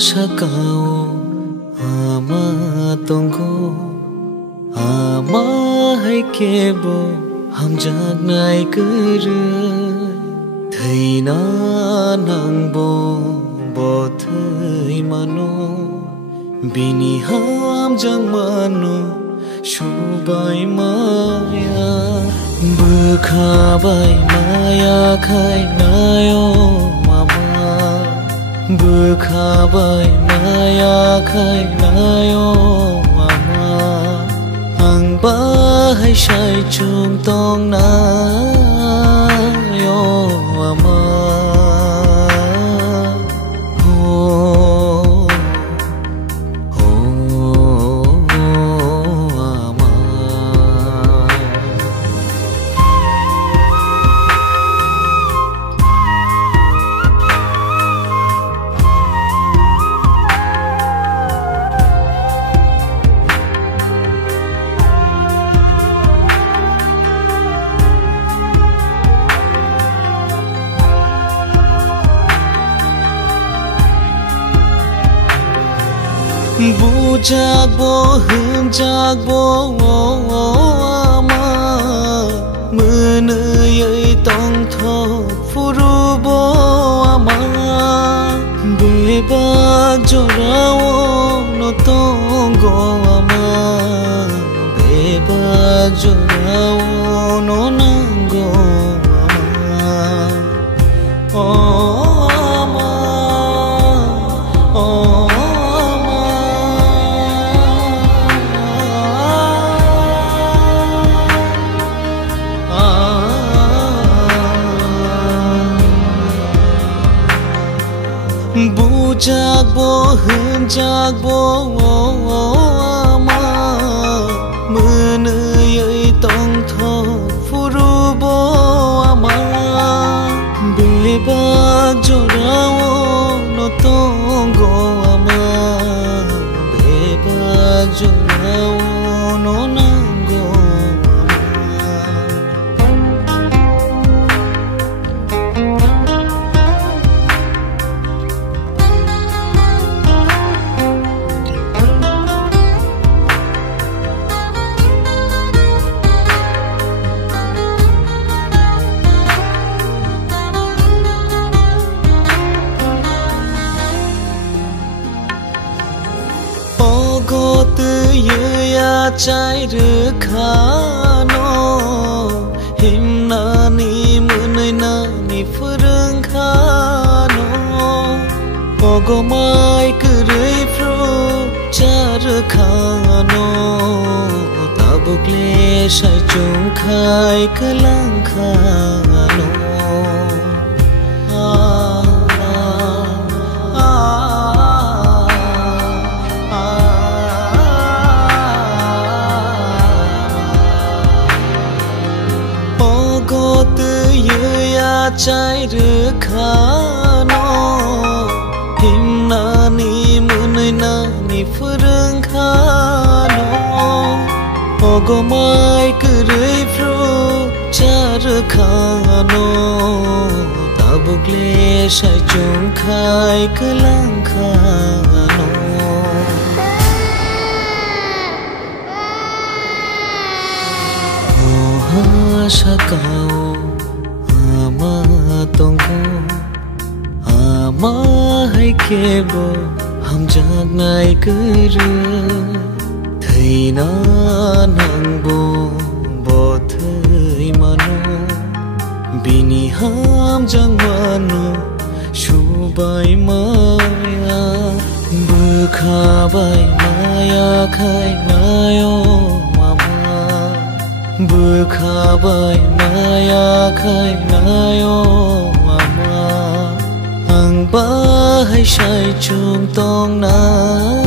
sakao ama tonggo ama hai kebo hamjak nai kerai thaina nangbo bothai mano bini hamjak mano shubai maya bukhabai maya khai nayo bukhabai maya khai nayo mama ang bahai shai chung tong nayo mama Bujagbo hemjagbo ama menei tong tho furubo ama beba jorao no tongo ama beba jorao no nango ama Bujagbo hemjagbo ama menei tong tho furubo ama beba jorao no tongo ama beba jorao no nango got ya chai khano himna ni munai na ni furung khano ogomai kurai fro char khano tabukle shai chung khai kalang khano chai khano himna ni munai na ni furung khano ogomai kurai fro char khano tabukle shai chung khai kalang khano sakao ama tonggo ama hai kebo hamjak nai kerai thaina nangbo bothai mano bini hamjak mano shubai maya bukhabai maya khai nayo bukhabai maya khai nayo mama ang bahai shai chung tong na